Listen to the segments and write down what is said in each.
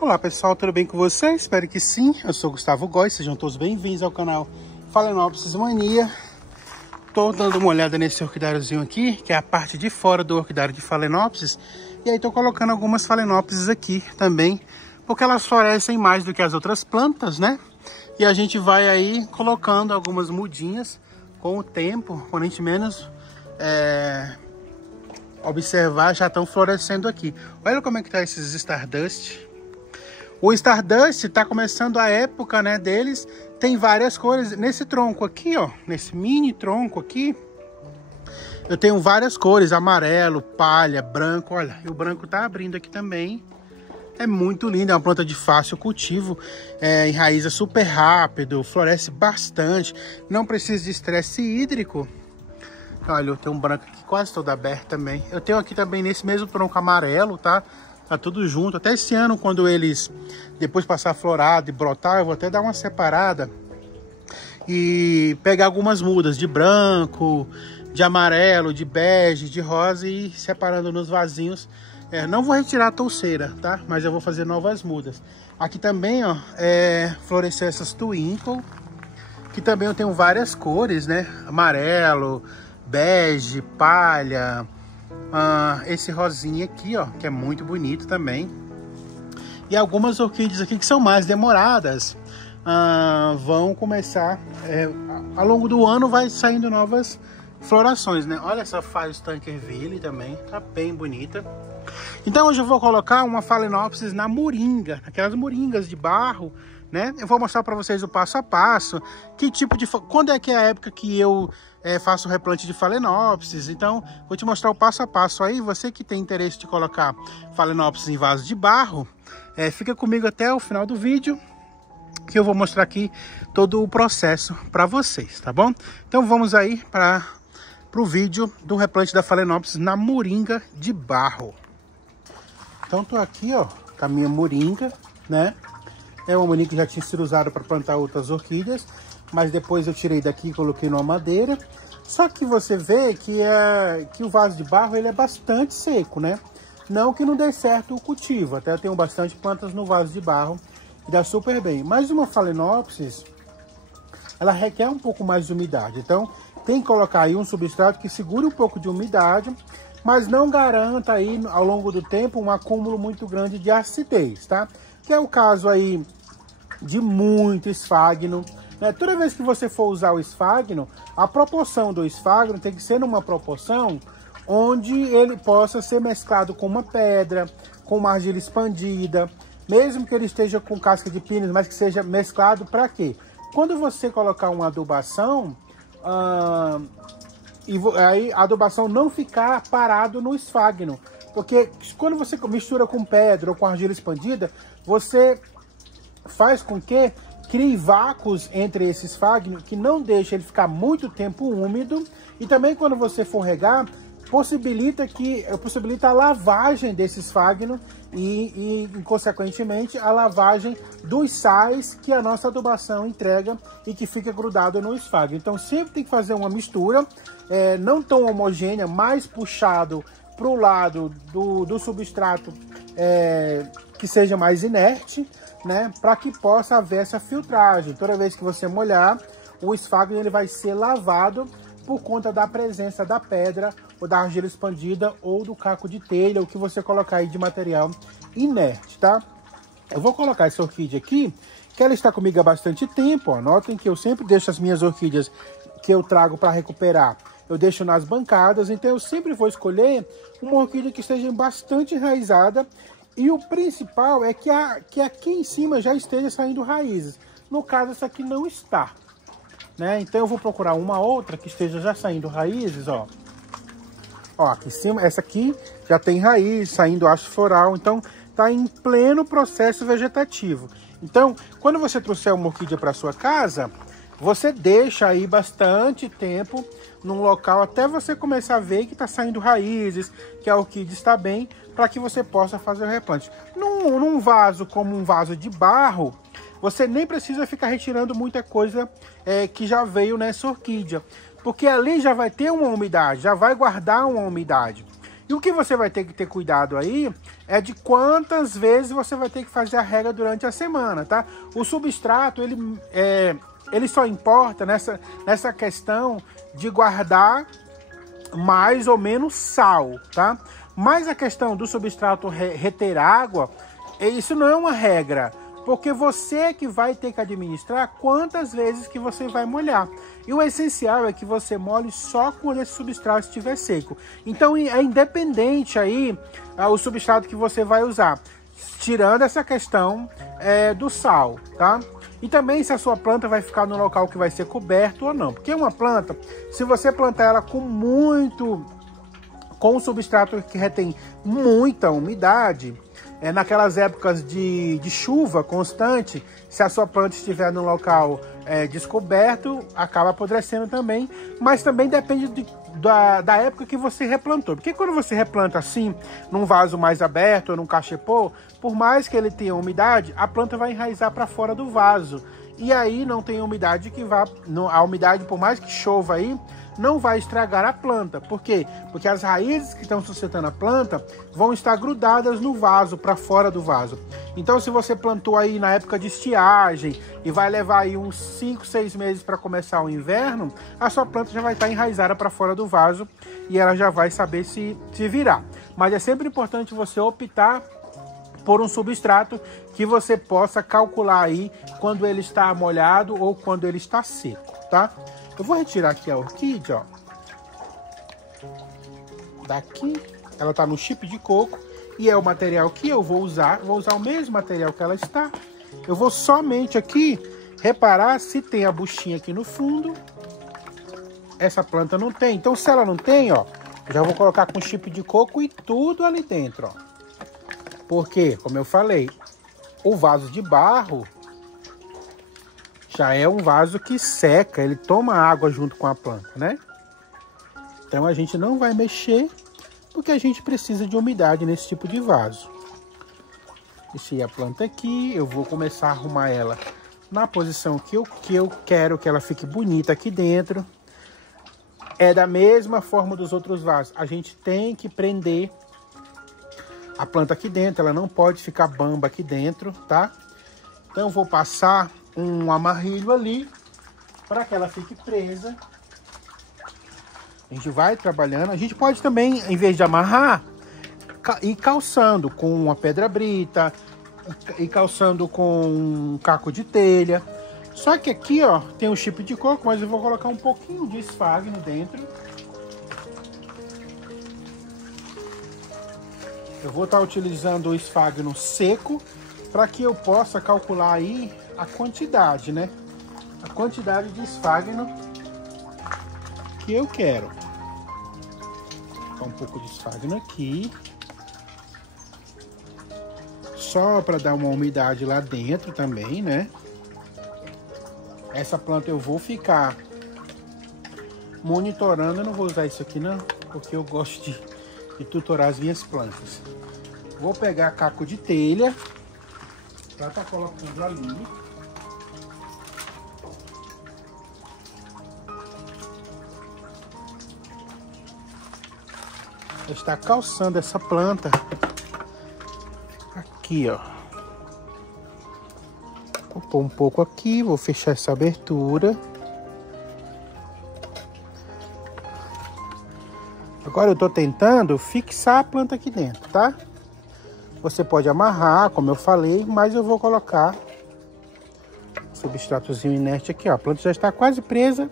Olá pessoal, tudo bem com vocês? Espero que sim. Eu sou Gustavo Góes, sejam todos bem-vindos ao canal Phalaenopsis Mania. Tô dando uma olhada nesse orquidáriozinho aqui, que é a parte de fora do orquidário de Phalaenopsis. E aí tô colocando algumas Phalaenopsis aqui também, porque elas florescem mais do que as outras plantas, né? E a gente vai aí colocando algumas mudinhas com o tempo, quando a gente menos observar, já estão florescendo aqui. Olha como é que tá esses Stardust. O Stardust está começando a época, né, deles. Tem várias cores. Nesse tronco aqui, ó, nesse mini tronco aqui, eu tenho várias cores, amarelo, palha, branco. Olha, e o branco tá abrindo aqui também. É muito lindo, é uma planta de fácil cultivo, enraiza super rápido, floresce bastante, não precisa de estresse hídrico. Olha, eu tenho um branco aqui quase todo aberto também. Eu tenho aqui também nesse mesmo tronco amarelo, tá? Tá tudo junto. Até esse ano, quando eles depois passar florado e brotar, eu vou até dar uma separada e pegar algumas mudas de branco, de amarelo, de bege, de rosa e ir separando nos vasinhos. Não vou retirar a touceira, tá? Mas eu vou fazer novas mudas. Aqui também, ó, floresceu essas Twinkle, que também eu tenho várias cores, né? Amarelo, bege, palha. Esse rosinha aqui, ó, que é muito bonito também. E algumas orquídeas aqui que são mais demoradas, vão começar, ao longo do ano vai saindo novas florações, né? Olha essa Fios Tankerville também, tá bem bonita. Então hoje eu vou colocar uma Phalaenopsis na moringa, aquelas moringas de barro, né? Eu vou mostrar para vocês o passo a passo, que tipo de... Quando é que é a época que eu faço o replante de Phalaenopsis. Então, vou te mostrar o passo a passo aí. Você que tem interesse de colocar Phalaenopsis em vaso de barro, fica comigo até o final do vídeo, que eu vou mostrar aqui todo o processo para vocês, tá bom? Então vamos aí para o vídeo do replante da Phalaenopsis na moringa de barro. Então tô aqui, ó, com a minha moringa, né? É uma moringa que já tinha sido usada para plantar outras orquídeas, mas depois eu tirei daqui e coloquei numa madeira. Só que você vê que o vaso de barro ele é bastante seco, né? Não que não dê certo o cultivo, até eu tenho bastante plantas no vaso de barro e dá super bem. Mas uma Phalaenopsis, ela requer um pouco mais de umidade, então tem que colocar aí um substrato que segure um pouco de umidade, mas não garanta aí ao longo do tempo um acúmulo muito grande de acidez, tá? Que é o caso aí de muito esfagno, né? Toda vez que você for usar o esfagno, a proporção do esfagno tem que ser numa proporção onde ele possa ser mesclado com uma pedra, com uma argila expandida, mesmo que ele esteja com casca de pinos, mas que seja mesclado para quê? Quando você colocar uma adubação, aí a adubação não ficar parado no esfagno, porque quando você mistura com pedra ou com argila expandida, você faz com que crie vácuos entre esse esfagno, que não deixa ele ficar muito tempo úmido, e também quando você for regar, possibilita a lavagem desse esfagno e consequentemente, a lavagem dos sais que a nossa adubação entrega e que fica grudado no esfagno. Então sempre tem que fazer uma mistura, não tão homogênea, mais puxado para o lado do substrato que seja mais inerte, né, para que possa haver essa filtragem. Toda vez que você molhar, o esfagno ele vai ser lavado por conta da presença da pedra, ou da argila expandida, ou do caco de telha, o que você colocar aí de material inerte, tá? Eu vou colocar essa orquídea aqui, que ela está comigo há bastante tempo, ó. Notem que eu sempre deixo as minhas orquídeas que eu trago para recuperar, eu deixo nas bancadas, então eu sempre vou escolher uma orquídea que esteja bastante enraizada. E o principal é que aqui em cima já esteja saindo raízes. No caso, essa aqui não está, né? Então eu vou procurar uma outra que esteja já saindo raízes, ó. Ó, aqui em cima, essa aqui já tem raiz, saindo haste floral. Então tá em pleno processo vegetativo. Então, quando você trouxer uma orquídea para sua casa, você deixa aí bastante tempo num local até você começar a ver que está saindo raízes, que a orquídea está bem, para que você possa fazer o replante. Num vaso como um vaso de barro, você nem precisa ficar retirando muita coisa que já veio nessa orquídea, porque ali já vai ter uma umidade, já vai guardar uma umidade. E o que você vai ter que ter cuidado aí é de quantas vezes você vai ter que fazer a rega durante a semana, tá? O substrato, ele só importa nessa questão de guardar mais ou menos sal, tá? Mas a questão do substrato reter água, isso não é uma regra, porque você que vai ter que administrar quantas vezes que você vai molhar. E o essencial é que você molhe só quando esse substrato estiver seco. Então é independente aí o substrato que você vai usar, tirando essa questão do sal, tá? E também se a sua planta vai ficar no local que vai ser coberto ou não. Porque uma planta, se você plantar ela com um substrato que retém muita umidade, naquelas épocas de chuva constante, se a sua planta estiver no local descoberto, acaba apodrecendo também, mas também depende da época que você replantou. Porque quando você replanta assim, num vaso mais aberto ou num cachepô, por mais que ele tenha umidade, a planta vai enraizar para fora do vaso. E aí não tem umidade a umidade, por mais que chova aí, não vai estragar a planta. Por quê? Porque as raízes que estão sustentando a planta vão estar grudadas no vaso, para fora do vaso. Então, se você plantou aí na época de estiagem e vai levar aí uns 5, 6 meses para começar o inverno, a sua planta já vai estar enraizada para fora do vaso e ela já vai saber se virar. Mas é sempre importante você optar por um substrato que você possa calcular aí quando ele está molhado ou quando ele está seco, tá? Eu vou retirar aqui a orquídea, ó. Daqui, ela tá no chip de coco e é o material que eu vou usar. Vou usar o mesmo material que ela está. Eu vou somente aqui reparar se tem a buchinha aqui no fundo. Essa planta não tem. Então, se ela não tem, ó, eu já vou colocar com chip de coco e tudo ali dentro, ó. Porque, como eu falei, o vaso de barro já é um vaso que seca, ele toma água junto com a planta, né? Então a gente não vai mexer, porque a gente precisa de umidade nesse tipo de vaso. Deixei a planta aqui, eu vou começar a arrumar ela na posição que eu quero que ela fique bonita aqui dentro. É da mesma forma dos outros vasos, a gente tem que prender a planta aqui dentro, ela não pode ficar bamba aqui dentro, tá? Então eu vou passar um amarrilho ali para que ela fique presa. A gente vai trabalhando. A gente pode também, em vez de amarrar, ir calçando com uma pedra brita, ir calçando com um caco de telha. Só que aqui, ó, tem um chip de coco, mas eu vou colocar um pouquinho de esfagno dentro. Eu vou estar utilizando o esfagno seco para que eu possa calcular aí a quantidade, né? A quantidade de esfagno que eu quero. Vou colocar um pouco de esfagno aqui. Só para dar uma umidade lá dentro também, né? Essa planta eu vou ficar monitorando. Eu não vou usar isso aqui não, porque eu gosto de tutorar as minhas plantas. Vou pegar caco de telha para estar colocando ali. Está calçando essa planta aqui, ó. Vou pôr um pouco aqui, vou fechar essa abertura. Agora eu tô tentando fixar a planta aqui dentro, tá? Você pode amarrar, como eu falei, mas eu vou colocar substratozinho inerte aqui, ó. A planta já está quase presa,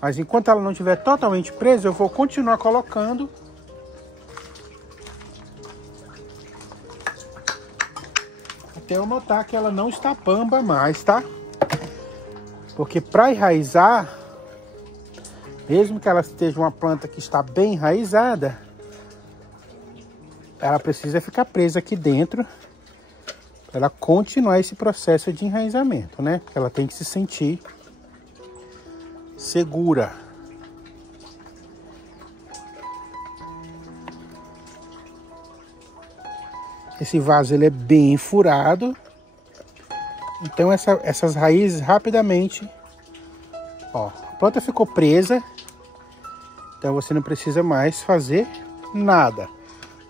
mas enquanto ela não estiver totalmente presa, eu vou continuar colocando. Até eu notar que ela não está bamba mais, tá? Porque para enraizar, mesmo que ela esteja uma planta que está bem enraizada, ela precisa ficar presa aqui dentro para ela continuar esse processo de enraizamento, né? Porque ela tem que se sentir segura. Esse vaso ele é bem furado, então essas raízes rapidamente, ó, a planta ficou presa, então você não precisa mais fazer nada.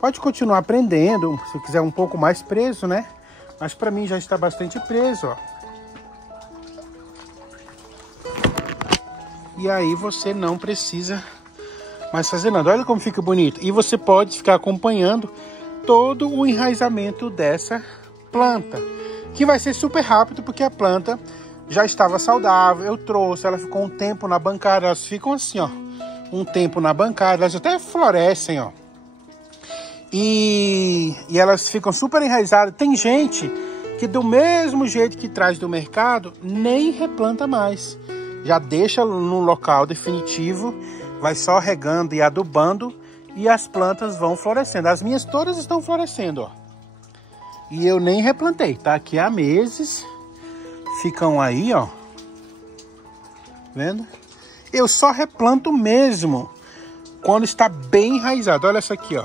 Pode continuar aprendendo, se quiser um pouco mais preso, né? Mas para mim já está bastante preso, ó. E aí você não precisa mais fazer nada. Olha como fica bonito. E você pode ficar acompanhando todo o enraizamento dessa planta, que vai ser super rápido, porque a planta já estava saudável. Eu trouxe, ela ficou um tempo na bancada. Elas ficam assim, ó, um tempo na bancada. Elas até florescem, ó. E elas ficam super enraizadas. Tem gente que do mesmo jeito que traz do mercado, nem replanta mais. Já deixa no local definitivo, vai só regando e adubando e as plantas vão florescendo. As minhas todas estão florescendo, ó. E eu nem replantei, tá aqui há meses. Ficam aí, ó. Vendo? Eu só replanto mesmo quando está bem enraizado. Olha essa aqui, ó.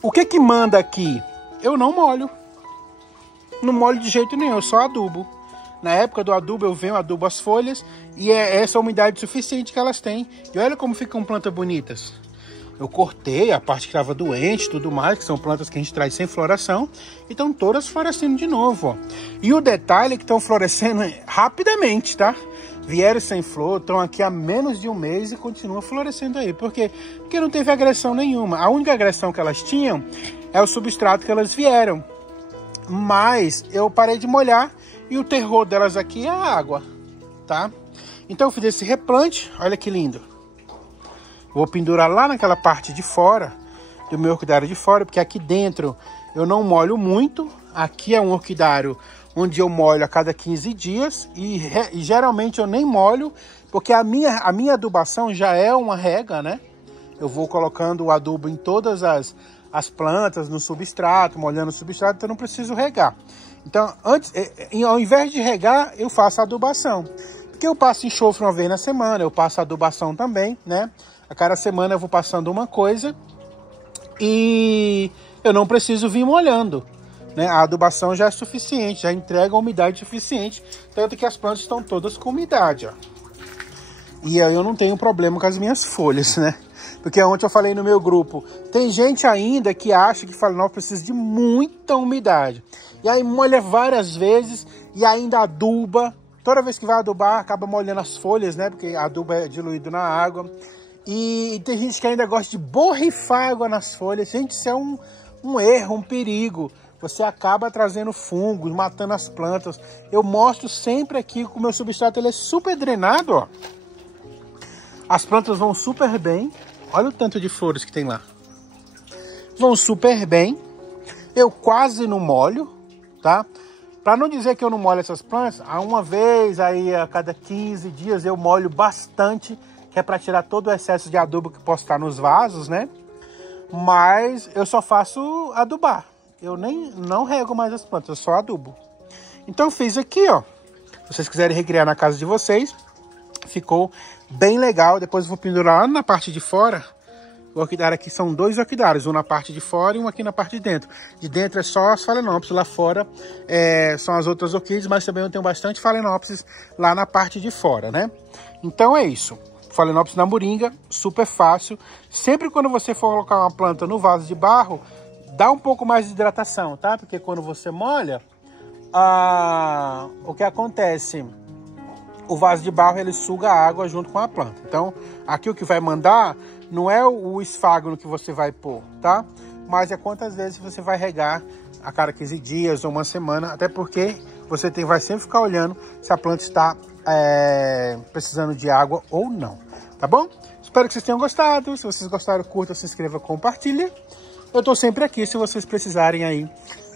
O que que manda aqui? Eu não molho. Não molho de jeito nenhum, eu só adubo. Na época do adubo, eu venho, adubo as folhas e é essa umidade suficiente que elas têm. E olha como ficam plantas bonitas. Eu cortei a parte que estava doente e tudo mais, que são plantas que a gente traz sem floração. E estão todas florescendo de novo, ó. E o detalhe é que estão florescendo rapidamente, tá? Vieram sem flor, estão aqui há menos de um mês e continuam florescendo aí. Por quê? Porque não teve agressão nenhuma. A única agressão que elas tinham é o substrato que elas vieram. Mas eu parei de molhar. E o terror delas aqui é a água, tá? Então eu fiz esse replante, olha que lindo. Vou pendurar lá naquela parte de fora, do meu orquidário de fora, porque aqui dentro eu não molho muito. Aqui é um orquidário onde eu molho a cada 15 dias e geralmente eu nem molho, porque a minha adubação já é uma rega, né? Eu vou colocando o adubo em todas as plantas, no substrato, molhando o substrato, então eu não preciso regar. Então, ao invés de regar, eu faço a adubação. Porque eu passo enxofre uma vez na semana, eu passo a adubação também, né? A cada semana eu vou passando uma coisa e eu não preciso vir molhando, né? A adubação já é suficiente, já entrega a umidade suficiente, tanto que as plantas estão todas com umidade, ó. E aí eu não tenho problema com as minhas folhas, né? Porque ontem eu falei no meu grupo, tem gente ainda que acha que fala, não, precisa de muita umidade. E aí molha várias vezes e ainda aduba. Toda vez que vai adubar, acaba molhando as folhas, né? Porque adubo é diluído na água. E tem gente que ainda gosta de borrifar água nas folhas. Gente, isso é um erro, um perigo. Você acaba trazendo fungos, matando as plantas. Eu mostro sempre aqui que o meu substrato ele é super drenado, ó. As plantas vão super bem. Olha o tanto de flores que tem lá. Vão super bem. Eu quase não molho, tá? Para não dizer que eu não molho essas plantas, uma vez aí a cada 15 dias eu molho bastante, que é para tirar todo o excesso de adubo que possa estar nos vasos, né? Mas eu só faço adubar. Eu não rego mais as plantas, eu só adubo. Então eu fiz aqui, ó. Se vocês quiserem recriar na casa de vocês, ficou bem legal. Depois eu vou pendurar lá na parte de fora. O orquidário aqui são dois orquidários, um na parte de fora e um aqui na parte de dentro. De dentro é só as Phalaenopsis, lá fora são as outras orquídeas, mas também eu tenho bastante Phalaenopsis lá na parte de fora, né? Então é isso. Phalaenopsis na moringa, super fácil. Sempre quando você for colocar uma planta no vaso de barro, dá um pouco mais de hidratação, tá? Porque quando você molha, o que acontece? O vaso de barro ele suga a água junto com a planta. Então, aqui o que vai mandar não é o esfagno que você vai pôr, tá? Mas é quantas vezes você vai regar a cada 15 dias ou uma semana, até porque você vai sempre ficar olhando se a planta está precisando de água ou não, tá bom? Espero que vocês tenham gostado. Se vocês gostaram, curta, se inscreva, compartilha. Eu tô sempre aqui se vocês precisarem aí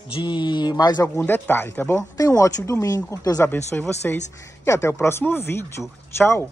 de mais algum detalhe, tá bom? Tenham um ótimo domingo, Deus abençoe vocês e até o próximo vídeo. Tchau!